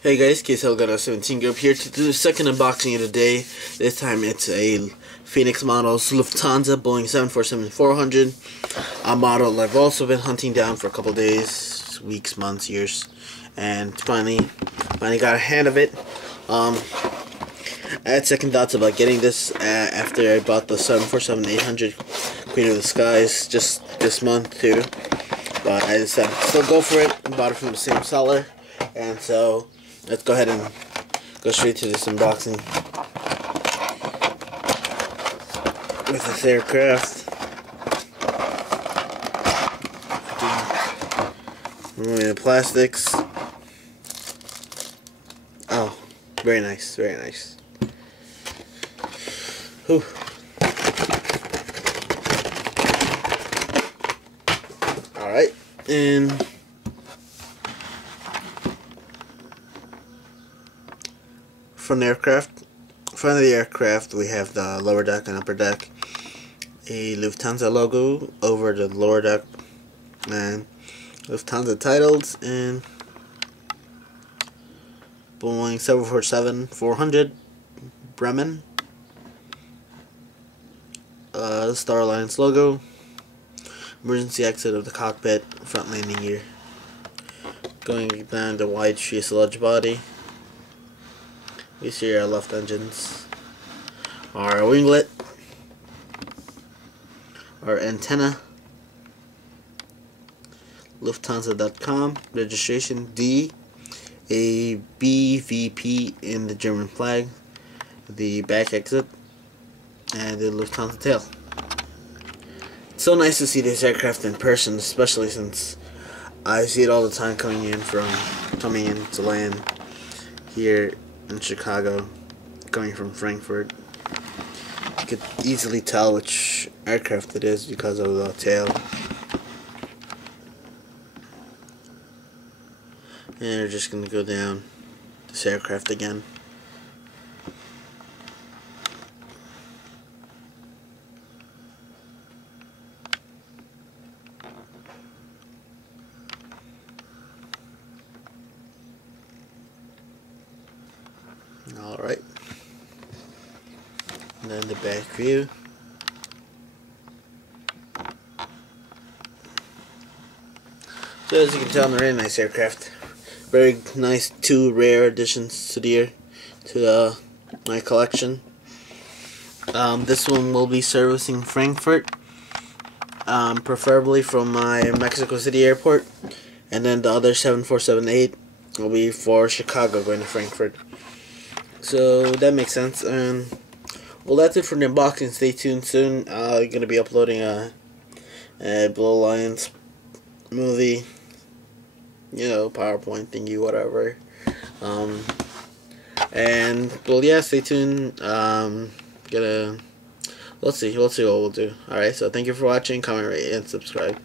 Hey guys, KSL17 Group here to do the second unboxing of the day. This time it's a Phoenix Models Lufthansa Boeing 747-400. A model I've also been hunting down for a couple days, weeks, months, years, and finally got a hand of it. I had second thoughts about getting this after I bought the 747-800 Queen of the Skies just this month too, but I decided to still go for it and bought it from the same seller, and so let's go ahead and go straight to this unboxing with this aircraft. Removing the plastics. Oh, very nice, very nice. Whew. Alright, and front of the aircraft we have the lower deck and upper deck, a Lufthansa logo over the lower deck, and Lufthansa titles, and Boeing 747-400 Bremen, the Star Alliance logo, emergency exit of the cockpit, front landing gear, going down the wide fuselage body. We see our left engines, our winglet, our antenna, Lufthansa.com, registration D, a BVP in the German flag, the back exit, and the Lufthansa tail. It's so nice to see this aircraft in person, especially since I see it all the time coming in to land here in Chicago, coming from Frankfurt. You could easily tell which aircraft it is because of the tail. And they're just going to go down this aircraft again. Alright. And then the back view. So as you can tell, a very nice aircraft. Very nice, two rare additions to my collection. This one will be servicing Frankfurt, preferably from my Mexico City airport, and then the other 747-8 will be for Chicago going to Frankfurt. So that makes sense. And well, that's it for the unboxing. Stay tuned soon. I'm gonna be uploading a Blue Alliance movie, PowerPoint thingy, whatever. And well, yeah, stay tuned. We'll see what we'll do. Alright, so thank you for watching, comment, rate, and subscribe.